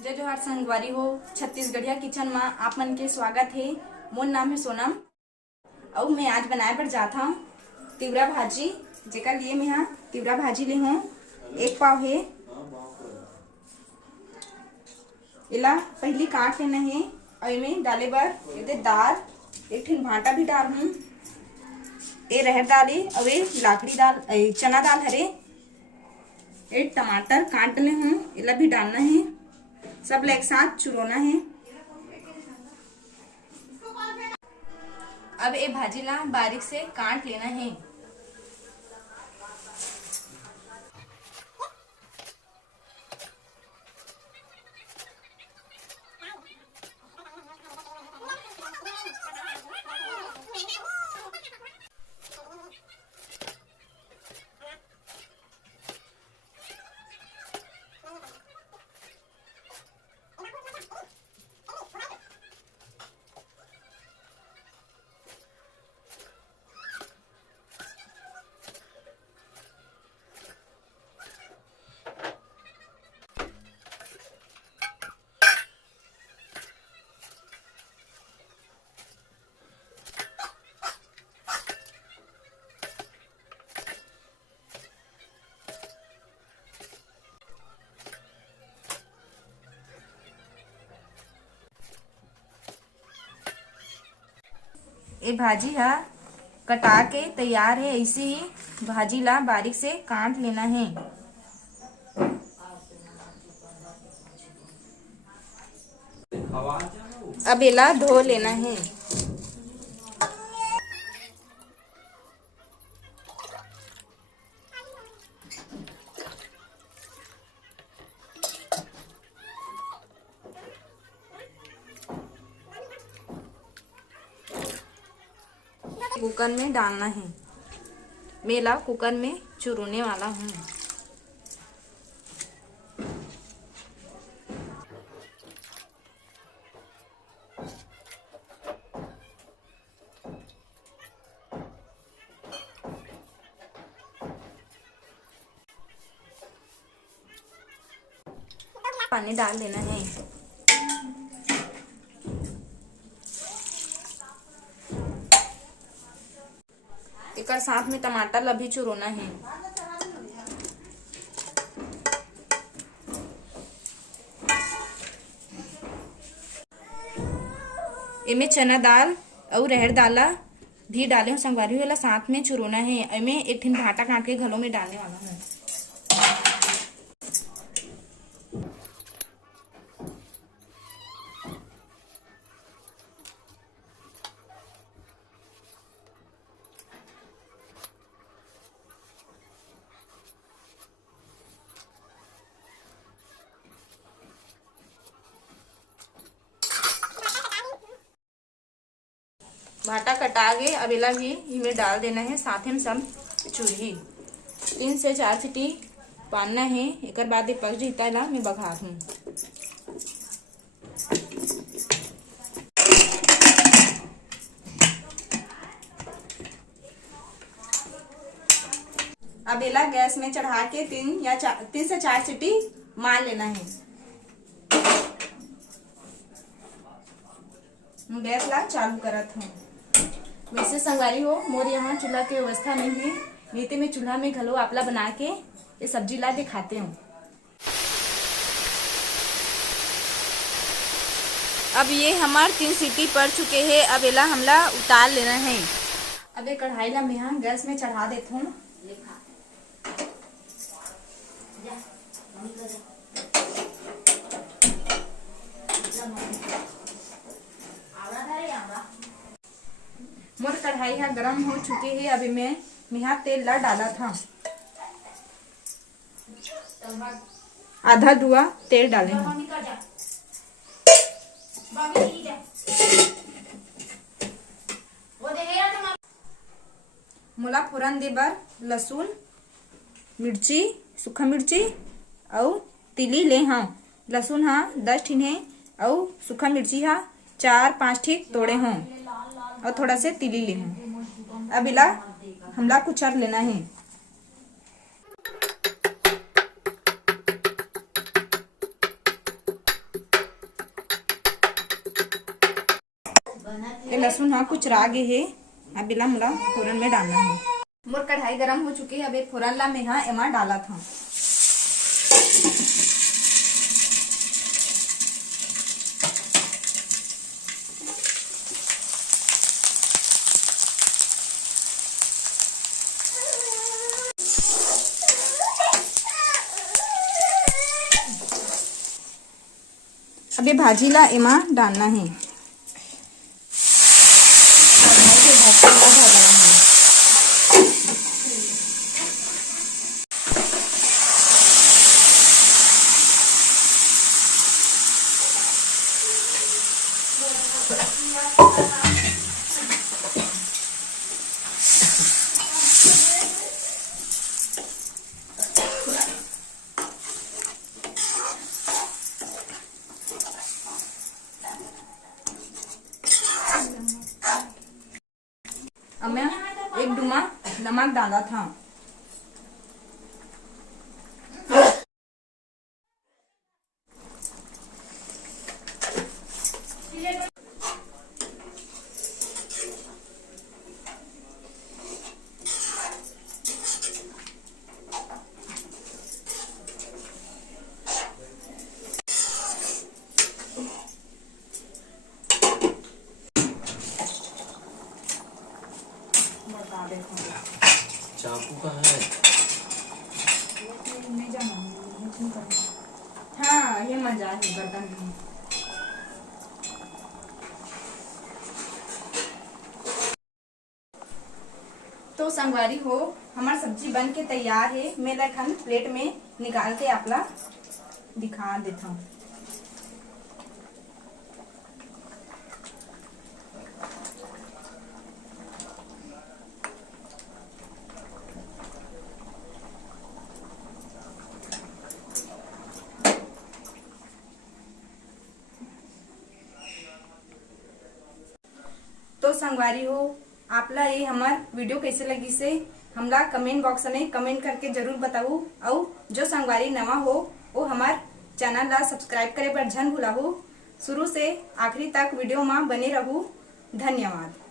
जय जोहार संगवारी हो। छत्तीसगढ़िया किचन में आप मन के स्वागत है। मोर नाम है सोनम और मैं आज बनाए बर जात हूँ तिवरा भाजी। जेकर लिए मैं यहाँ तिवरा भाजी ले हूँ। 1 पाव है। इला पहली काट लेना है और इमें डाले बर ये दाल, एक ठिन भाटा भी डाल हूँ। ये रहर दाल है और ये लाकड़ी दाल, चना दाल हरे। एक टमाटर काट ले हूँ, इला भी डालना है। सब एक साथ चुरोना है। अब ये भाजी ला बारीक से काट लेना है। ये भाजी है कटा के तैयार है। ऐसे ही भाजी ला बारीक से काट लेना है। अब इला धो लेना है। कुकर में डालना है। मैं कुकर में चुरोने वाला हूँ। पानी डाल देना है। एक साथ में टमाटर ला भी चुरोना है। इमे चना दाल और रहर दाल भी डाले हूँ संगवारी वाला साथ में चुरोना है। इमे एक ठिन भाटा काट के घलों में डालने वाला हूँ। भाटा कटा के अब इला भी इमें डाल देना है। साथ में सब चूल्ही 3 से 4 सीटी पानना है। एक बाद ये पक जीता ला मैं बघा दूँ। अब इला गैस में चढ़ा के 3 से 4 सीटी मार लेना है। गैस ला चालू करत हूँ। वैसे संगवारी हो मोर यहाँ चूल्हा की व्यवस्था नहीं है। नहीं तो मैं चूल्हा में घलो आपला बना के ये सब्जी ला दिखाते हूँ। अब ये हमार 3 सीटी पड़ चुके हैं। अब इला हमला उतार लेना है। अब ये कढ़ाई ला मैं यहाँ गैस में चढ़ा देता हूँ। मोर कढ़ाई यहाँ गरम हो चुकी है। अभी मैं यहाँ तेल ला डाला था। आधा दुआ तेल डाले हैं। मोला फोरन दे बर लहसुन, मिर्ची, सूखा मिर्ची और तिली ले हाँ। लहसुन हाँ 10 ठिन है और सूखा मिर्ची हाँ 4-5 ठीक तोड़े हों और थोड़ा से तिली ले हूँ। अब इला हमला कुचर लेना है। ये लहसुन हाँ कुछ रागे है। अब इला मोला फोरन में डालना है। मोर कढ़ाई गरम हो चुकी है। अब एक फोरन ला में हाँ एमा डाला था। अब ये भाजी ला एमा डालना है। अब मैं एक डुमा नमक डाला था। चाकू कहाँ है? हाँ ये मजा है बर्तन में। तो संगवारी हो हमार सब्जी बन के तैयार है। मैं लखन प्लेट में निकाल के आपला दिखा देता हूँ। तो संगवारी हो आपला ये हमार वीडियो कैसे लगी से हमला कमेंट बॉक्स में कमेंट करके जरूर बताऊ। और जो संगवारी नवा हो वो हमार चैनल ला सब्सक्राइब करे पर झन भुलाहू। शुरू से आखिरी तक वीडियो में बने रहू। धन्यवाद।